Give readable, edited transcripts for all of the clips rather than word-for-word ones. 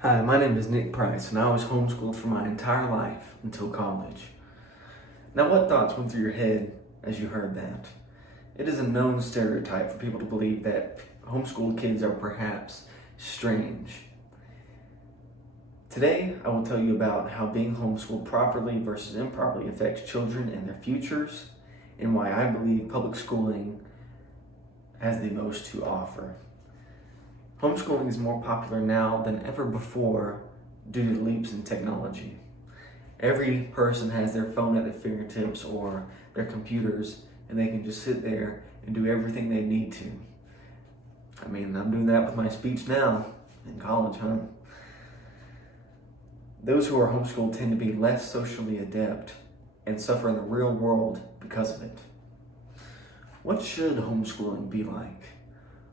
Hi, my name is Nick Price, and I was homeschooled for my entire life until college. Now, what thoughts went through your head as you heard that? It is a known stereotype for people to believe that homeschooled kids are perhaps strange. Today, I will tell you about how being homeschooled properly versus improperly affects children and their futures, and why I believe public schooling has the most to offer. Homeschooling is more popular now than ever before due to leaps in technology. Every person has their phone at their fingertips or their computers, and they can just sit there and do everything they need to. I mean, I'm doing that with my speech now in college, huh? Those who are homeschooled tend to be less socially adept and suffer in the real world because of it. What should homeschooling be like?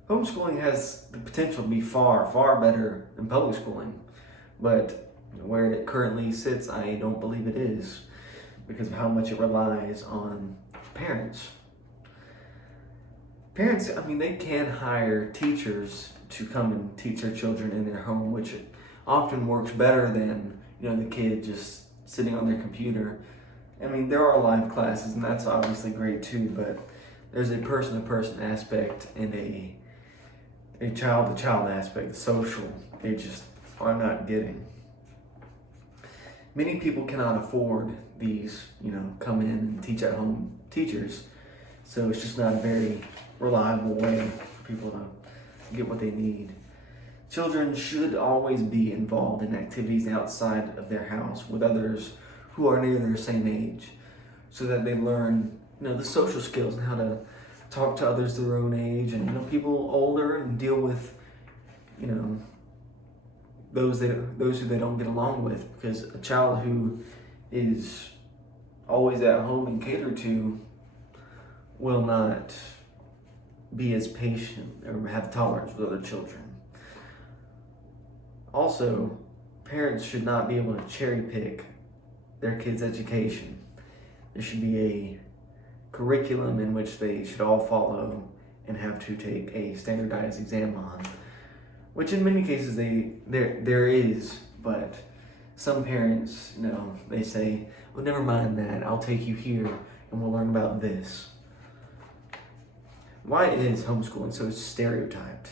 Homeschooling has the potential to be far, far better than public schooling, but where it currently sits, I don't believe it is because of how much it relies on parents. Parents, they can hire teachers to come and teach their children in their home, which often works better than, the kid just sitting on their computer. There are live classes, and that's obviously great too, but there's a person-to-person aspect and a child-to-child aspect, the social, they just are not getting. Many people cannot afford these, come in and teach at home teachers, so it's just not a very reliable way for people to get what they need. Children should always be involved in activities outside of their house with others who are near their same age, so that they learn, the social skills and how to talk to others their own age and people older and deal with those who they don't get along with, because a child who is always at home and catered to will not be as patient or have tolerance with other children. Also, parents should not be able to cherry pick their kids' education. There should be a curriculum in which they should all follow and have to take a standardized exam on, which in many cases there is, but some parents, they say, well, never mind that, I'll take you here and we'll learn about this. Why is homeschooling so stereotyped?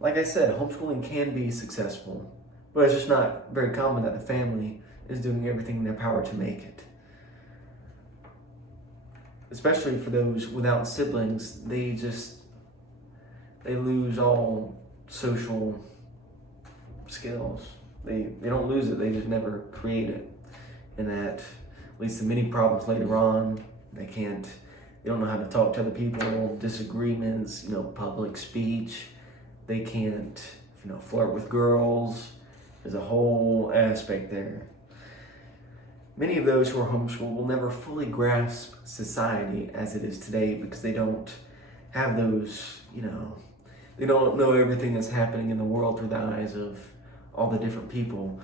Like I said, homeschooling can be successful, but it's just not very common that the family is doing everything in their power to make it. Especially for those without siblings, they lose all social skills. They don't lose it, they just never create it. And that leads to many problems later on. They don't know how to talk to other people, disagreements, public speech. They can't, flirt with girls. There's a whole aspect there. Many of those who are homeschooled will never fully grasp society as it is today because they don't have those, they don't know everything that's happening in the world through the eyes of all the different people.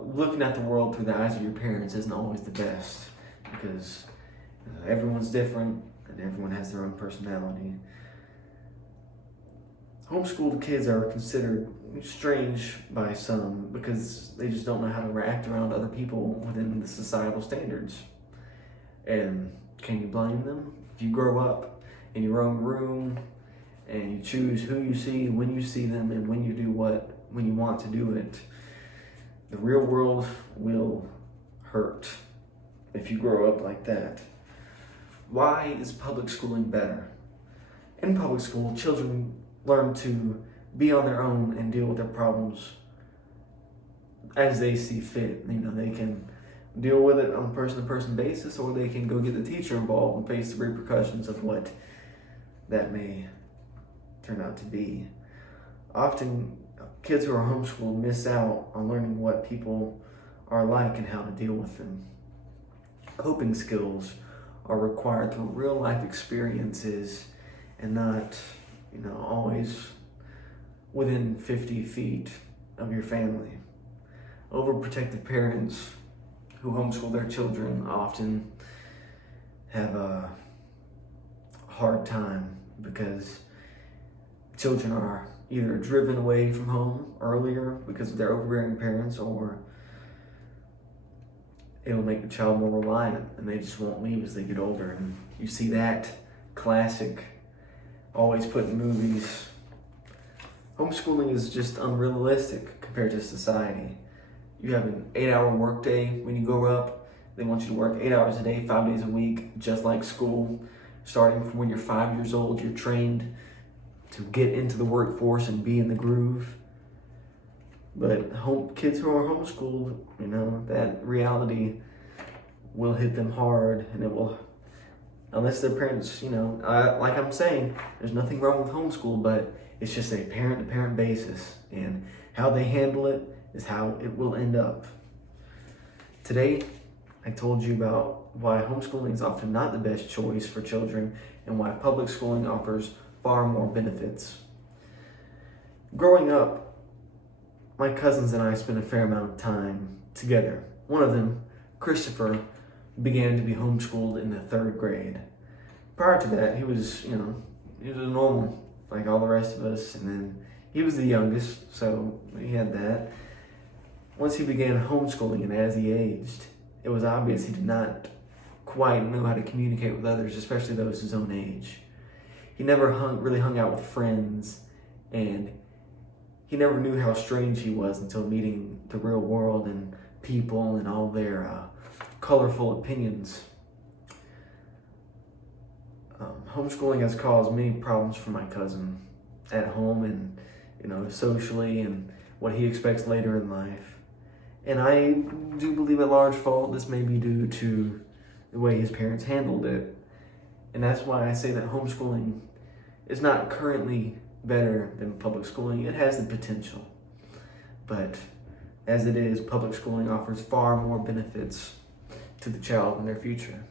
Looking at the world through the eyes of your parents isn't always the best because everyone's different and everyone has their own personality. Homeschooled kids are considered strange by some because they just don't know how to act around other people within the societal standards. And can you blame them? If you grow up in your own room and you choose who you see, when you see them, and when you do when you want to do it, the real world will hurt if you grow up like that. Why is public schooling better? In public school, children learn to be on their own and deal with their problems as they see fit. They can deal with it on a person-to-person basis, or they can go get the teacher involved and face the repercussions of what that may turn out to be. Often, kids who are homeschooled miss out on learning what people are like and how to deal with them. Coping skills are required through real-life experiences and not always within 50 feet of your family. Overprotective parents who homeschool their children often have a hard time because children are either driven away from home earlier because of their overbearing parents, or it'll make the child more reliant and they just won't leave as they get older. And you see that classic, always put in movies. Homeschooling is just unrealistic compared to society. You have an 8-hour workday when you grow up. They want you to work 8 hours a day, 5 days a week, just like school. Starting from when you're 5 years old, you're trained to get into the workforce and be in the groove. But kids who are homeschooled, that reality will hit them hard, and it will, unless their parents, like I'm saying, there's nothing wrong with homeschool, but it's just a parent-to-parent basis, and how they handle it is how it will end up. Today, I told you about why homeschooling is often not the best choice for children and why public schooling offers far more benefits. Growing up, my cousins and I spent a fair amount of time together. One of them, Christopher, began to be homeschooled in the 3rd grade. Prior to that, he was normal, like all the rest of us, and then he was the youngest, so he had that. Once he began homeschooling and as he aged, it was obvious he did not quite know how to communicate with others, especially those his own age. He never really hung out with friends, and he never knew how strange he was until meeting the real world and people and all their colorful opinions. Homeschooling has caused many problems for my cousin at home and, socially, and what he expects later in life. And I do believe at large fault this may be due to the way his parents handled it. And that's why I say that homeschooling is not currently better than public schooling. It has the potential. But as it is, public schooling offers far more benefits to the child in their future.